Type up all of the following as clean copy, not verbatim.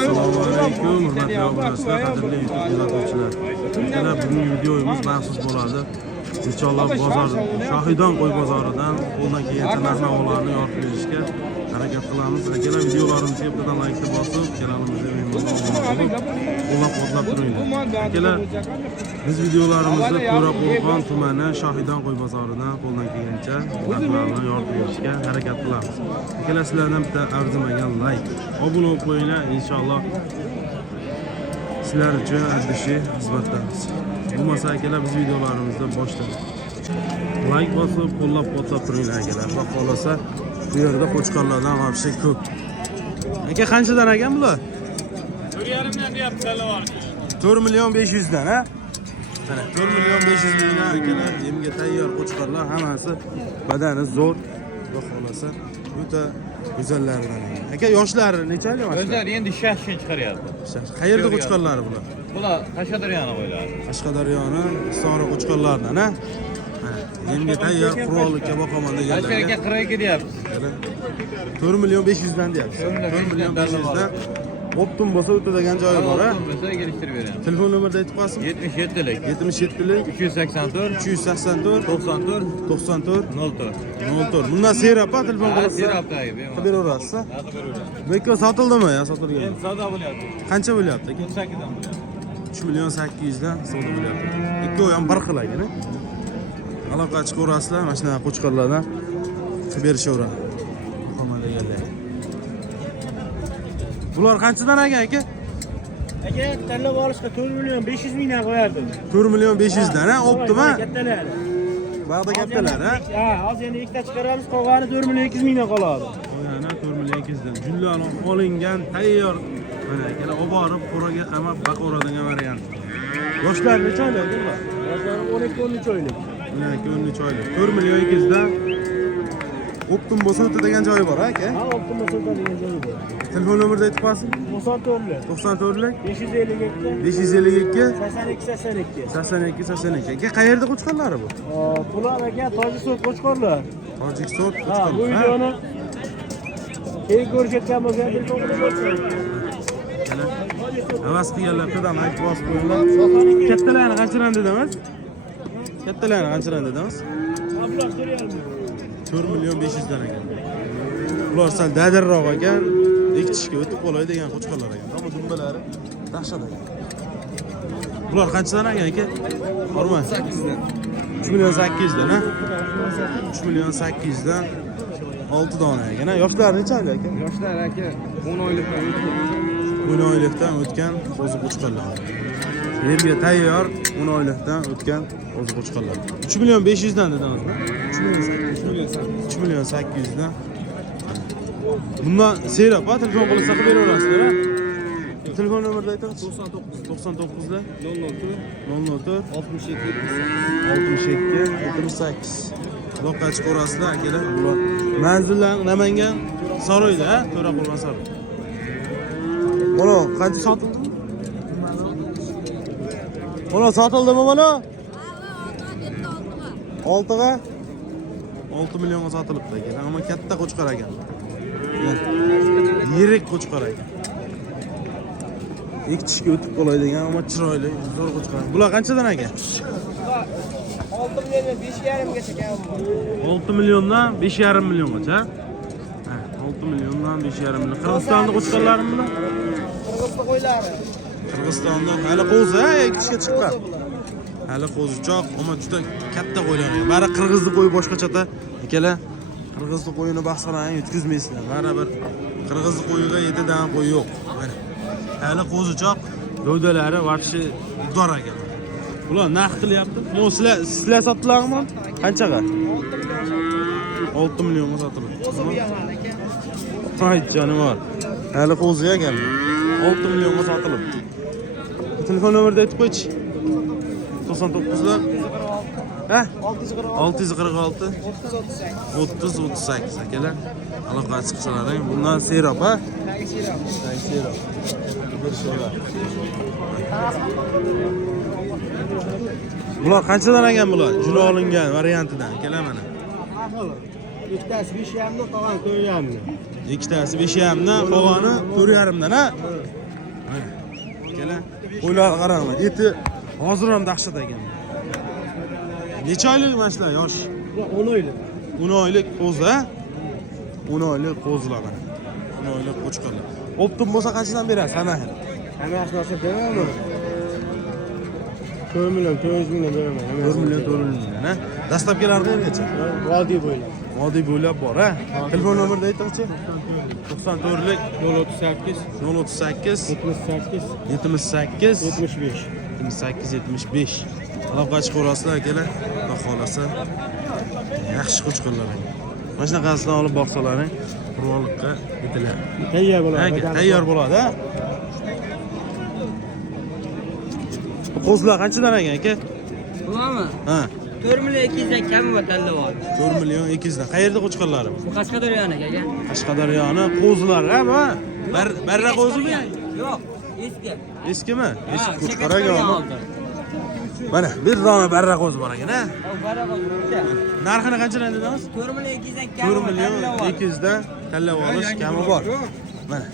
Assalomu alaykum, hurmatli obunachilar, qadrli YouTube kuzatuvchilar. Yana bugungi videomiz maxsus bo'ladi. Inshaalloh bozor Shohidon qo'y bozoridan qo'ldan kelgan narx-navolarni yoritib berishga harakat qilamiz. Akalar videolarimizga bittadan like bosib, kanalimizga qo'llab turinglar. Akalar biz videolarimizda To'raqo'rg'on tumani Shohidon qo'y bozoridan qo'ldan kelgancha narxlarni yoritib berishga harakat qilamiz. Akalar sizlardan bitta arzimagan like, obuna bo'lib qo'yinglar, inshaalloh sizlar uchun addishi xizmatdamiz. Bo'lmasa akalar biz videolarimizda boshlaymiz. Like bosib, qo'llab turinglar akalar. Va qolsa bu yerda qo'chqorlardan vobshe ko'p. Aka qanchadan ekan bular? 4,5 dan deyapti talavar. 4.500 dan, ha? Mana 4.500 mingdan akalar yemga tayyor qo'chqorlar, hammasi badani zo'r. Va qolsa o'ta go'zallaridan. Aka yoshlari nechalik yoshlar? O'zlari endi shashni chiqaryapti. Qayerda qo'chqorlari bular? Bular Qashqadaryoni qo'yiladi. Qashqadaryoni Sora qo'chqorlaridan, ha? Yemga tayyor qurollikka boqaman deganlar. Qashqaga 42 deyapti. 4.500 dan deyapti. 4.500 dan. Optum bo'lsa o'ta degan joyi bor, ha? Optum bo'lsa kelishtirib beraman. Telefon nomerni aytib qo'yasizmi? 77lik 77lik 284 284 94 94 04. 04. Bundan serap telefon qilsa. Serapdagi bemalol. Qilib beraverasiz. Bekor sotildimi yo sotilgan? Endi savdo bo'lyapti. Qancha bo'lyapti? 48 dan bo'lyapti. 3.800 dan savdo bo'lyapti. Ikkovi ham bir xil ekan. Aloqa chiqaverasizlar, mana shunaqa qo'chqorlardan qilib berishaveradi. Qo'madeganlar. Bular qanchadan ekan aka? Aka tanlab olishga 4.500 mingdan qo'yardim. 4.500 dan, ha? Optima. Kattalar. Bag'da kattalar, ha? Ha, hozir endi ikkita chiqaramiz, qolgani 4.200 mingdan qoladi. Mana 4.200 dan. Jullani olingan, tayyor. Mana akalar olib borib qo'raga qamab baqaveradigan variant. Yoshlar necha oylik bular? Yoshlar 12-13 oylik. 12-13 oylik. 4.200 dan. Optum bo'lsa o'ta degan joyi bor, aka? Ha, Optum bo'lsa degan joyi bor. Telefon nomerni aytib qo'yasizmi? 94lik 94lik 552 552 82 82. Aka qayerda qo'chqorlari bu? Bular aka Tojikiston qo'chqorlar. Tojikiston Ha, qo'chqorlari. bu videoni keyin ko'rishayotgan bo'lsa, telefon qilib o'tsangiz. Havas qilganlar qadam aytib bosib qo'yinglar. Kattalarni qanchadan dedimiz? Kattalarni qanchadan dedimiz? Bular 4.500 dan ekan. Bular sal dadirroq ekan, ekitishga o'tib qolay degan qo'chqorlar ekan. Ammo dumbalari dahshat ekan. Bular qanchadan ekan aka? Hormat. 3.800 dan, ha? 3.800 dan 6 dona ekan, ha? Yoshlari nechalik aka? Yoshlar aka 10 oylikdan o'tgan. 10 oylikdan o'tgan qo'zi qo'chqorlar. Yerga tayyor 10 oylikdan o'tgan qo'zi qo'chqorlar. 3.500 dan dedingizmi? 3.800 dan. Bundan serap, ha? Telefon qilsa qilib beraverasizlar, ha? Telefon nomerni aytasiz? 99 lar 04 67 78. Aloqa chiqaverasizlar akalar. Bular manzillar Namangan Saroyda, ha? To'raqo'rg'on Saroy. Mana qancha sotildi? Mana sotildimi mana? 6ga 6 millionga sotilibdi ekan. Ammo katta qo'chqor ekan. Yirik qo'chqor ekan. Ekitishga o'tib qolay degan, ammo chiroyli, zo'r qo'chqor. Bular qanchadan ekan? 6 million 5,5 gacha kam bor. 6 milliondan 5,5 milliongacha. Ha, 6 milliondan 5,5 million. Qirg'izistonda qo'chqorlarimi bular? Qirg'iziston qo'ylari. Qirg'izistonda hali qo'zi, ha, ekitishga chiqqan. Hali qo'zichoq, ammo juda katta qo'ylar. Bari qirg'izni qo'yi boshqachada. Akalar, qirg'izni qo'yini bahslarni yetkazmaysizlar. Baribir qirg'izni qo'yiga yetadigan qo'y yo'q. Mana. Hali qo'zichoq, gavdalari vobshe udor ekan. Bular narx qilyapti. Bu sizlar sotilarmi? Qanchaga? 6 millionga sotiladi. Voy jonivor. Hali qo'zi ekan. 6 millionga sotiladi. Telefon nomerni aytib qo'ychi. 99 lar. Ha? 646 30 38 akalar. Aloqa chiqsalaring, bundan serap, ha? Serap. Bular qanchadan ekan bular? Julo olingan variantidan. Akalar mana. Ikkitasi 5,5 dan, qolgani 4,5 dan. Ikkitasi 5,5 dan, qolgani 4,5 dan, ha? Kela. Qo'ylar qaranglar. Eti hozir ham dahshat ekan. Necha oylik mana shular yosh? 10 oylik. 10 oylik qo'zi, ha? 10 oylik qo'zilar mana. 10 oylik qo'chqorlar. Optim bo'lsa qanchadan berasiz hamma? Hammasini olsa beraman. 4 million, 400 million beraman. 4 million, 4 million, ha? Dastlabkilar qayergacha? Vodiy bo'ylab. Vodiy bo'ylab bor, ha? Telefon nomerni aytingchi. 94lik 038 038 78 78 75. 78 75. Aloqa chiqarasizlar akalar. Xudo xolasa. Yaxshi qo'chqorlar. Mana shunaqasidan olib boqsalaring, qurbonlikqa yetiladi. Tayyor bo'ladi. Aka, tayyor bo'ladi, ha? Qo'zlar qanchadan ekan aka? Bularmi? Ha, 4 million 200 dan kam va tanlab ol. 4 million 200 dan. Qayerda qo'chqorlari? Bu Qashqadaryoning aka. Qashqadaryoni qo'zlar, ha, bu? Barra qo'zimi? Yo'q, eski. Eskimi? Eski Ha, qo'chqoraga chekka olib. Mana bir dona barra qo'z bor ekan, ha? Barra qo'yib. Narxini qanchadan dedingiz? 4 million 200 dan kam 4 va million tanlab ol. 200 dan tanlab olish kami bor. Mana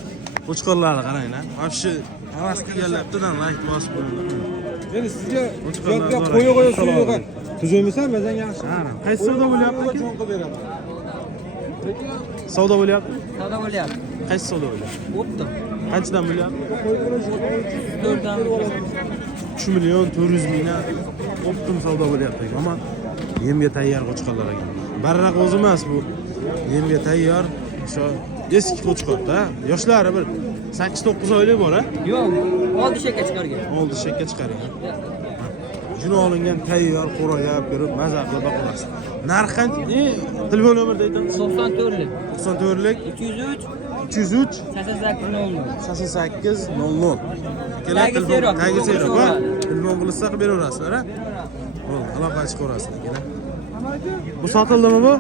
qo'chqorlarni qaranglar. Vobshe havas qilganlardan like bosib qo'yinglar. Endi sizga Qo'chqorlar yo'q bor qo'ya ekan. qo'ya suyuqqa tuzilmasan bizdan yaxshi. Ha, qaysi savdo bo'lyapti aka? Cho'nqib beraman. Savdo bo'lyapti? Savdo bo'lyapti. Qaysi savdo bo'lyapti? O'tdim. Qanchadan bo'lyapti? 4 dan 3 million 400 mingdan optim savdo bo'lyapti. Ammo yemga tayyor qo'chqorlar ekan. Barra qo'zi emas bu. Yemga tayyor o'sha eski qo'chqor-da. Yoshlari bir 8-9 oylik bor, ha? Yo'q, oldi shakka chiqargan. Oldi shakka chiqargan. Juni olingan tayyor qo'raga olib berib mazza qilib boqasiz. Narx qancha? Telefon nomerni aytamiz. 94lik 94lik 203 303 88 00. 8800. Kelar Tagi seroq, tagi seroq, ha? bo'ladi. Telefon qilsa qilib beraverasizlar, ha? Bo'ldi, aloqa chiqarasizlar, kelar. Bu sotildimi bu?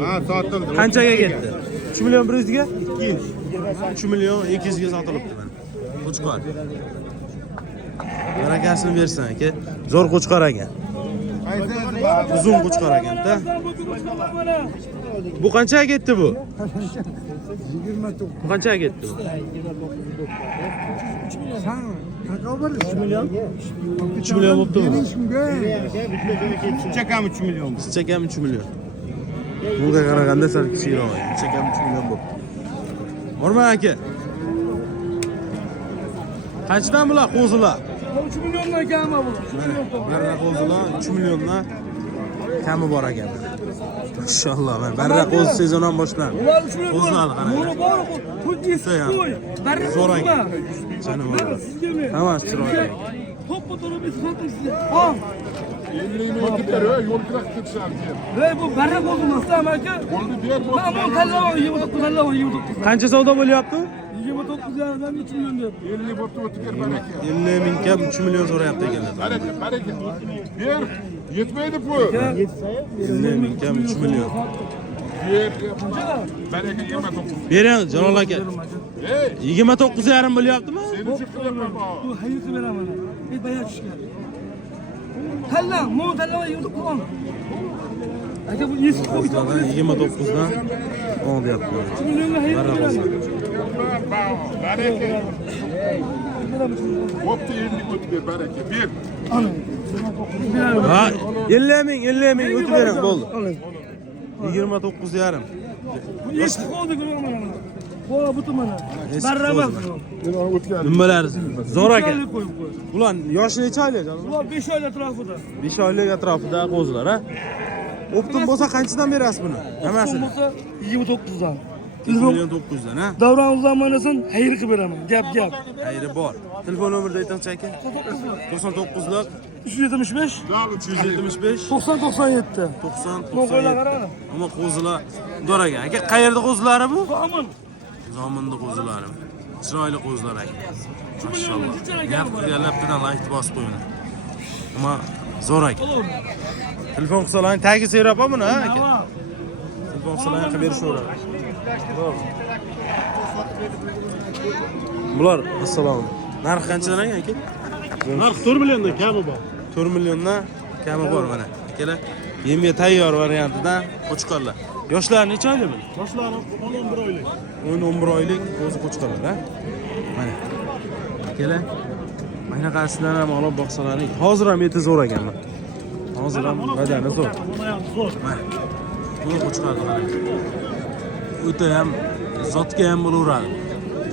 Ha, sotildi. Qanchaga ketdi? 3 million 100 ga? 200. 3 million 200 ga sotilibdi mana. Qo'chqor. Barakasini bersin aka. Zo'r qo'chqor ekan. Uzun qo'chqor ekan-da. Bu qanchaga ketdi bu? 29. Bu qanchaga ketdi bu? 3 million. 3 million bo'libdimi? Chakam 3 million. Chakam 3 million. Bunga qaraganda sal kichikroq. Chakam 3 million bo'libdi. Borma aka. Qanchadan bular qo'zilar? 3 milliondan kami bu. Barra qo'zilar 3 milliondan kami bor ekan. Inshaalloh, mana barra qo'zi sezon ham boshlandi. Qo'zilarni qarang. Zo'r ekan. Janovar. Hammasi chiroyli. To'ppa to'rib isfatisiz. Ha. Bu barra bo'lmasda aka. Men tanlab 29 tanlab 29. Qancha savdo bo'lyapti? 29 dan 3 million deb. 50 ming kam 3 million so'rayapti ekanlar. Ber, yetmaydi bu. 50 ming kam 3 million. Baraka 29. Bering Jalol aka. Hey, 29,5 bo'lyaptimi? seni chiqiraman. Bu hayırlı beraber. Bir bayağı çıkar. Tallam, mu tallam yurduk kullan. Aka bu eski koydu. Qo'zilardan 29dan ol deyaptilar. 3 milyonga hayırlı Barra qo'zi. beraber. Baraka. Hopta 50 o'tib ber baraka. Ber. Ha, 50 ming o'tib bering bo'ldi. 29,5. Bu eski koydu kullan. Bu butu mana. Eski Barra bak. qo'zilar. Nimalar? Zo'r aka. Ular yoshi necha oylik? Bu 5 oylar atrofida. 5 oylik atrofida qo'zilar, ha? Optim bo'lsa qanchadan berasiz buni? Hammasini. 29 dan. 2 million 900 dan, ha? Davron zamanısın hayır qilib beraman. Gap. Xayri bor. Telefon nomerni aytingchi aka. 99lik 375 375 90 97. 90 Qo'ylar 97. qarang. Ammo qo'zilar zo'r ekan. Aka, qayerda qo'zilari bu? Aman. Zominda qo'zilari. Chiroyli qo'zilar ekan. Mashalloh. Gap qilganlardan like bosib qo'yinglar. Ammo zo'r ekan. Telefon qilsalaring tagi seroqmi buni, ha aka? Telefon qilsalaring qilib berishaveradi. Bular assalomu. Narx qanchadan aka? Narx 4 milliondan kami bor. 4 milliondan kami bor mana. Akalar, yemga tayyor variantida qo'chqorlar. Yoshlar necha oylik bu? Yoshlari 11 oylik. 11 oylik o'zi qo'chqorlar, ha? Mana. Keling. Mana qaysidan ham olib boqsalaring. Hozir ham eti zo'r ekanman. Hozir ham badani zo'r. Mana. Bu qo'chqarni qarang. O'ta ham zotga ham bo'laveradi.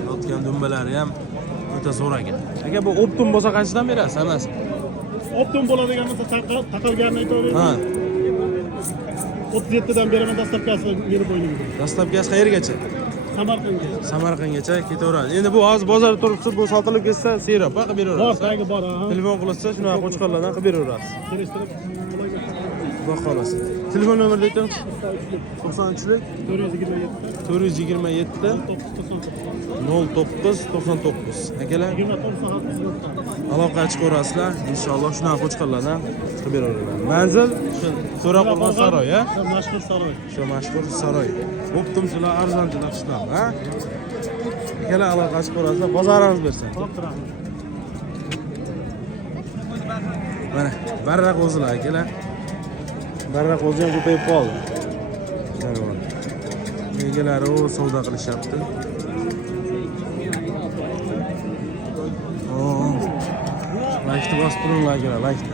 Zotgan dumbalari ham o'ta zo'r ekan. Aka bu optum bo'lsa qanchadan berasiz hammasi? Optum bo'ladigan bo'lsa taqalganini aytaveraymi? Ha. 37 dan beraman dastlabkasi meni bo'ynimda. Dastlabkasi qayergacha? Samarqandga. Samarqandgacha ketaveradi. Endi bu hozir bozorda turibsiz, bu sotilib ketsa, serob qilib Bor, beraverasiz. tagi bor, ha. Telefon qilsa, shunaqa qo'chqorlardan qilib beraverasiz. Kelishtirib, ularga Xudo xolasa. Telefon nomerni ayting. 93lik 427 0999. Akalar, 29 soat xizmatda. aloqa chiqarasizlar. Inshaalloh shunaqa qo'chqorlardan qilib beraveradi. Manzil shu To'raqo'rg'on saroy, ha? Mashhur saroy. Shu mashhur saroy. Optum sizlar arzonchilar qishloq, ha? Akalar, aloqa chiqarasizlar, bozoringiz bersin. Xo'p, rahmat. Mana barra qo'zilar akalar. Barra qo'zi ham ko'payib qoldi. Zarvar. Egalari o savdo qilishyapti. Laykni bosib turinglar akalar, laykni.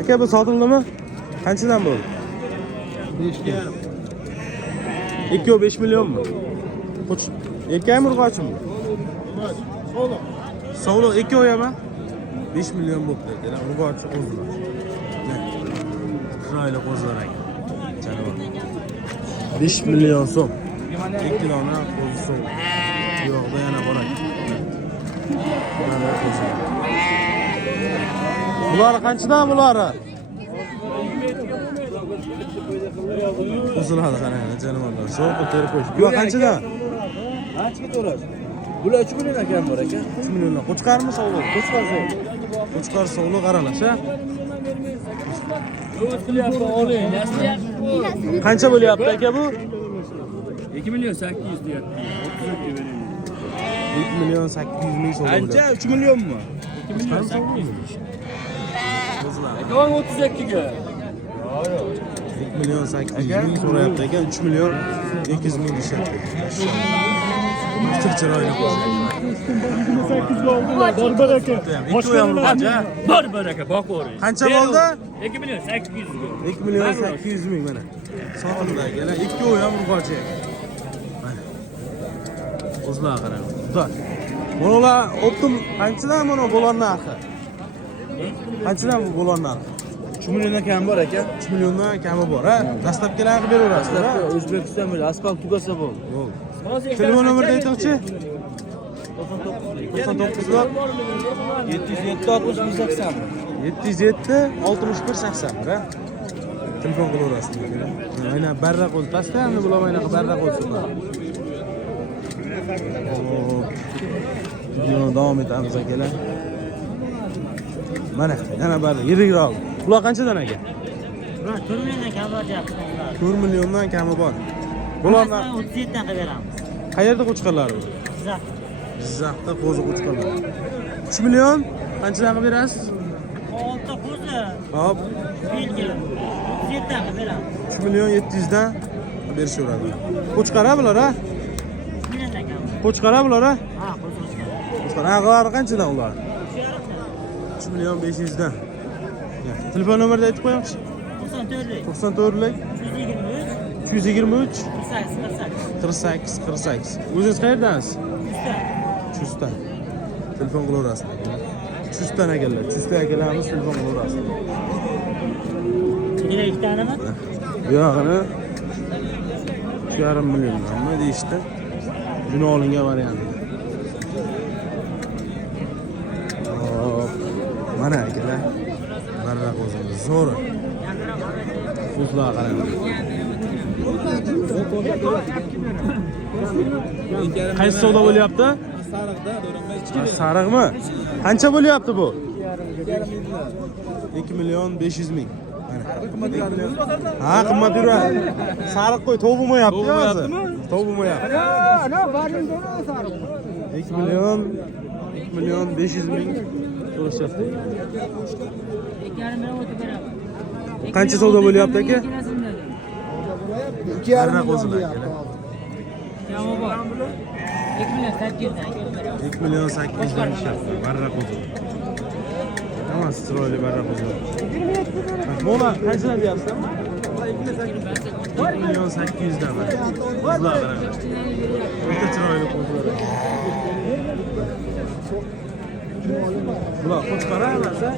Aka bu sotildimi? Qanchadan bo'ldi? 5,5. 2,5 millionmi? Erkakmi urg'ochimi? Sog'liq 2 oyami? 5 million bo'pti akalar. Urg'ochi qo'zilar. Chiroyli qo'zilar ekan. Janob. 5 million so'm. 2 kiloni qo'zi so'm. Yo'qda yana bor ekan. Mana qo'zilar. Bular qanchadan bular? Qo'zilar qarang, janob. So'q terib qo'yish. Bu qanchadan? Qanchaga to'lash? Bular 3 million ekan bor ekan. 3 milliondan. Qo'chqarmi sog'liq? Qo'chqor so'q. Qo'chqar sog'liq aralash, ha? Qancha bo'lyapti aka bu? 2 million 800 deyapti. 2 million 800 ming so'm bo'lyapti. Qancha? 3 millionmi? 2 million 800. Aka 32 ga. 2 million 800 ming so'rayapti ekan, 3 million 200 ming deyapti. Juda chiroyli qo'zi. 800 ga oldilar, barbar aka. Bor baraka, boqavering. Qancha bo'ldi? 2 million 800 ga. 2 million 800 ming mana. Sotildi akalar, 2 oy ham urg'ochi. Mana. Qo'zilar qarang. Xudo. Bular optim qanchadan mana bular narxi? Qanchadan bu bular narxi? 3 milliondan kam bor aka. 3 milliondan kami bor, ha? Dastlabkilarni qilib beraverasiz, ha? O'zbekiston bo'yicha asfalt tugasa bo'ldi. Bo'ldi. Telefon nomerni aytingchi? 99 lar 707 61 80. 707 61 80, ha? Telefon qilaverasiz. Aynan barra qo'l. Pastda ham bular aynan barra qo'lsinlar. Videoni davom etamiz akalar. Mana, yana barra yirikroq. Bular qanchadan aka? Bular 4 milliondan kam bor deyapti. 4 milliondan kami bor. Bularni 37 dan qilib beramiz. qayerda qo'chqarlari bu? Jizzax. Jizzaxda qo'zi qo'chqarlari. 3 million qanchadan qilib berasiz? Olti qo'zi. Hop, 37 dan qilib beramiz. 3 million 700 dan berishaveradi. Qo'chqara bular, ha? 3 milliondan kam. Qo'chqara bular, ha? Ha, qo'zi chiqadi. Qo'chqara aqlari qanchadan ular? 3 million 500 dan. Telefon nomerni aytib qo'yingchi. 94lik 94lik 123 323 48 48 48. O'zingiz qayerdansiz? Chustdan. Telefon qilaverasiz. Chustdan akalar. Chustdan akalarimiz telefon qilaverasiz. Yana 2 tanami? Bu yog'ini 2,5 milliondanmi deyishdi. Buni olingan varianti. Hop. Mana akalar. Barra qo'zimiz zo'r. Qo'zlar qarang. Qaysi savdo bo'lyapti? Sariqda, Do'ramba Sariqmi? Qancha bo'lyapti bu? 2 million 500 ming. Ha, qimmat yuradi. Sariq qo'y, to'v bo'lmayapti hozir. To'v bo'lmayapti. 2 million 500 ming so'rashyapti. Qancha savdo bo'lyapti aka? 2,5 qo'zilar. Kami bor. 2 million 800 dan qilib beramiz. 2 milyon 800 dan ishlayapti. Barra qo'zi. Hammasi chiroyli barra qo'zi. Mo'la qanchadan deyapsan? 2 milyon 800 dan. Qizlar qarang. O'ta chiroyli qo'zilar. Bular qo'chqor emas, a?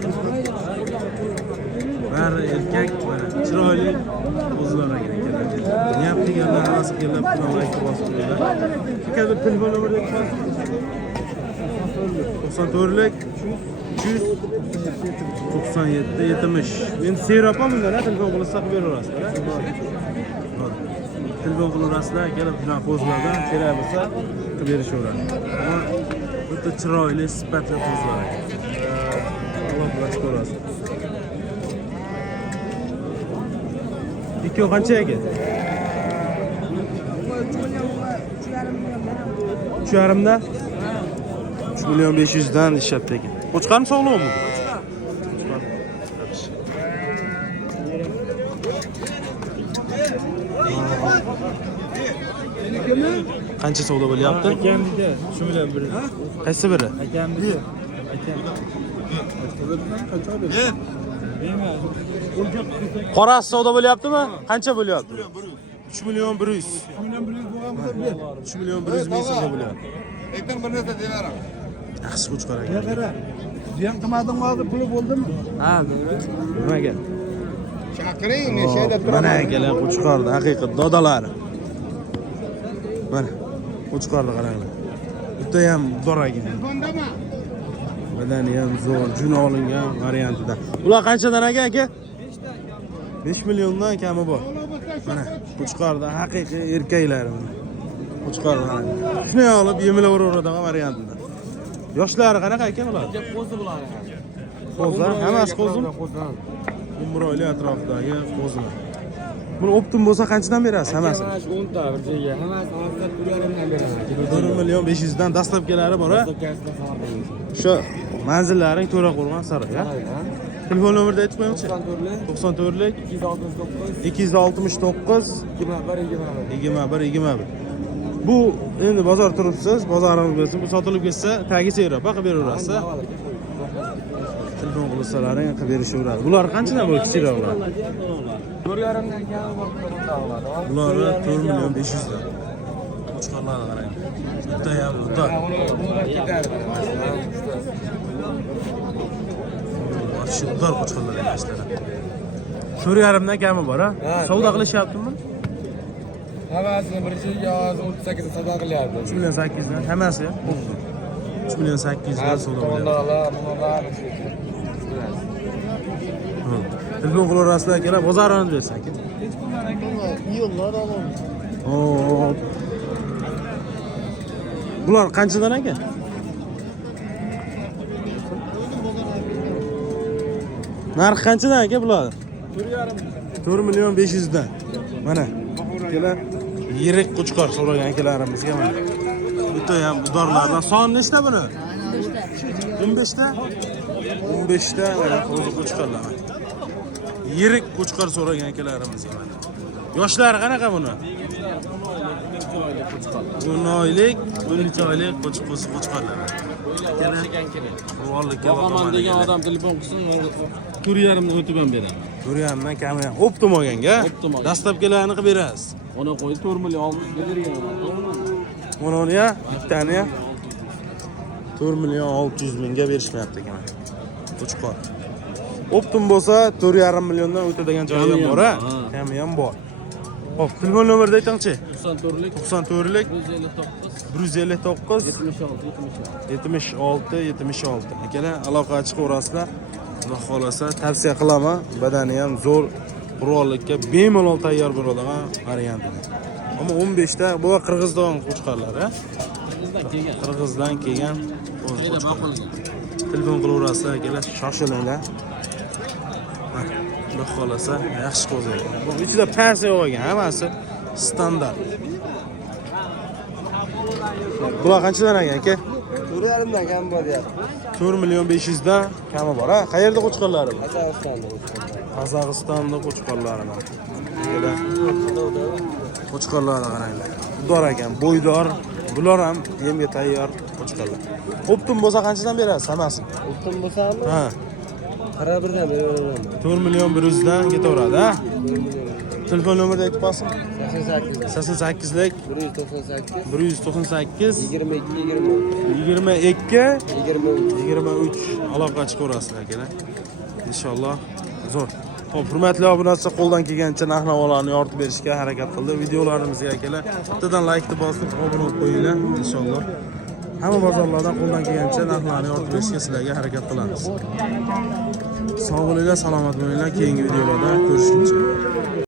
Bari erkak, mana chiroyli qo'zilar ekan. Niyat qilganlar, hammasi kelib pulni aytib bosib qo'ydilar. Qanday telefon nomeri aytasiz? 94lik 397 70. Endi seyrapam bundan telefon qilsak beraverasiz. Telefon qilaverasizlar, kelib shunaqa qo'zilardan kerak bo'lsa qilib berishaveradi. Ammo o'ta chiroyli, sifatli qo'zilar ekan. Alloh bilan ko'rasiz. Ikkovi qancha ekan? 3,5 dan 3 milyon 500 dan ishlatdi ekan. Qo'chqarmi sog'lommi? Qancha savdo bo'lyapti? Akamniki 3 million biri. Qaysi biri? Akamniki. Qorasi savdo bo'lyaptimi? Qancha bo'lyapti? 3 milyon 100. 3 milyon 100 ming savdo bo'lyapti. Ekdan bir narsa deyveram. Yaxshi qo'chqar ekan. Qara. Jiyam qilmading hozir puli bo'ldimi? Ha, nimaga? Chaqiring, nechada Mana akalar qo'chqarni haqiqiy dodalari. Mana qo'chqarni qaranglar. Bitta ham zo'ragan. Telefondaman. Badani ham zo'r, jun olingan variantida. Ular qanchadan aka? 5 milliondan kami bor. Mana qo'chqarni haqiqiy erkaklari mana. Qo'chqarni qarang. Shuni olib yemilaveradigan variantida. Yoshlari qanaqa ekan ular? Qo'zi bular. Qo'zlar, hammasi qo'zim. Umroyli atrofidagi qo'zlar. Buni optim bo'lsa qanchadan berasiz hammasi? 10 ta bir joyga. Hammasi hozir 4,5 dan beraman. 4 milyon 500 dan dastlabkilari bor, ha? O'sha manzillaring To'raqo'rg'on sari, ha? Telefon nomerni aytib qo'yingchi. 94lik 269 21 21. Bu endi bozor turibsiz, bozoringiz bo'lsin, bu sotilib ketsa, tagi seyrab qilib beraverasiz. Telefon qilasalaring qilib berishaveradi. Bular qanchadan bo'lib kichikroqlar? 4,5 dan kami bor qiladi. Bular 4 milyon 500 dan. Chiqarlarni qarang. Bitta ham bitta. Shu udar qo'chqarlar emashlar. 4,5 dan kami bor, ha? Savdo qilishyaptimi? Hammasini bir joyga hozir 38 ta savdo qilyapti. 3 milyon 800 dan hammasi, ha? 3 milyon 800 dan savdo qilyapti. Telefon qilaverasizlar akalar, bozoringizni bersin aka. Yo'llar olib. Oo. Bular qanchadan aka? Narx qanchadan aka bular? 4 milyon 500 dan. Mana. Akalar, yirik qo'chqor so'ragan akalarimizga mana. Bitta ham udorlardan son nechta buni? 15 ta? 15 ta mana o'zi qo'chqorlar. Yirik qo'chqor so'ragan akalarimizga mana. Yoshlari qanaqa buni? 10 oylik, 13 oylik qo'chqorlar. Boqaman degan odam telefon qilsin, 4,5 dan o'tib ham beraman. 4,5 dan kami ham. Optim olganga, dastlabkilarni qilib berasiz. Ona qo'yib 4 million 600 ga bergan. Buni ya, bittani ya 4 milyon 600 mingga berishmayapti ekan. Qo'chqor. Optim bo'lsa 4,5 milliondan o'tadigan joyi ham bor, ha? Kami ham bor. Xo'p, telefon nomerni aytingchi. 94lik 159 76 76. Akalar aloqaga chiqaverasizlar. Xudo xolasa tavsiya qilaman. Badani ham zo'r, qurollikka bemalol tayyor bo'ladigan variant. Ammo 15 ta bu Qirg'iziston qo'chqorlari, ha? Qirg'izdan kelgan qo'chqor. Telefon qilaverasizlar akalar, shoshilinglar. Xudo xolasa yaxshi qo'zi. Bu ichida pensiya yo'q ekan, hammasi standart. Bular qanchadan ekan aka? 4,5 dan kam bo'lyapti. 4 milyon 500 dan kami bor, ha? Qayerda qo'chqorlari bu? Qozog'istonda. Qozog'istonda qo'chqorlari bor. Qo'chqorlarni qaranglar. Udor ekan, bo'ydor. Bular ham yemga tayyor qo'chqorlar. Optim bo'lsa qanchadan berasiz hammasi? O'tdim bo'lsami? Ha, 41dan beraman. 4 million 100 dan ketaveradi, ha? Telefon nomerini aytib qo'ysin. 88 88lik 198 198 22 22 23 23 aloqa chiqaverasizlar akalar. Inshaalloh zo'r. Xo'p, hurmatli obunachilar, qo'ldan kelgancha narx-navolarni yoritib berishga harakat qildi. Videolarimizga akalar bittadan like bosib, obuna bo'lib qo'yinglar inshaalloh. Hamma bozorlardan qo'ldan kelgancha narxlarni yoritib berishga sizlarga harakat qilamiz. Sog' bo'linglar, salomat bo'linglar. Keyingi videolarda ko'rishguncha.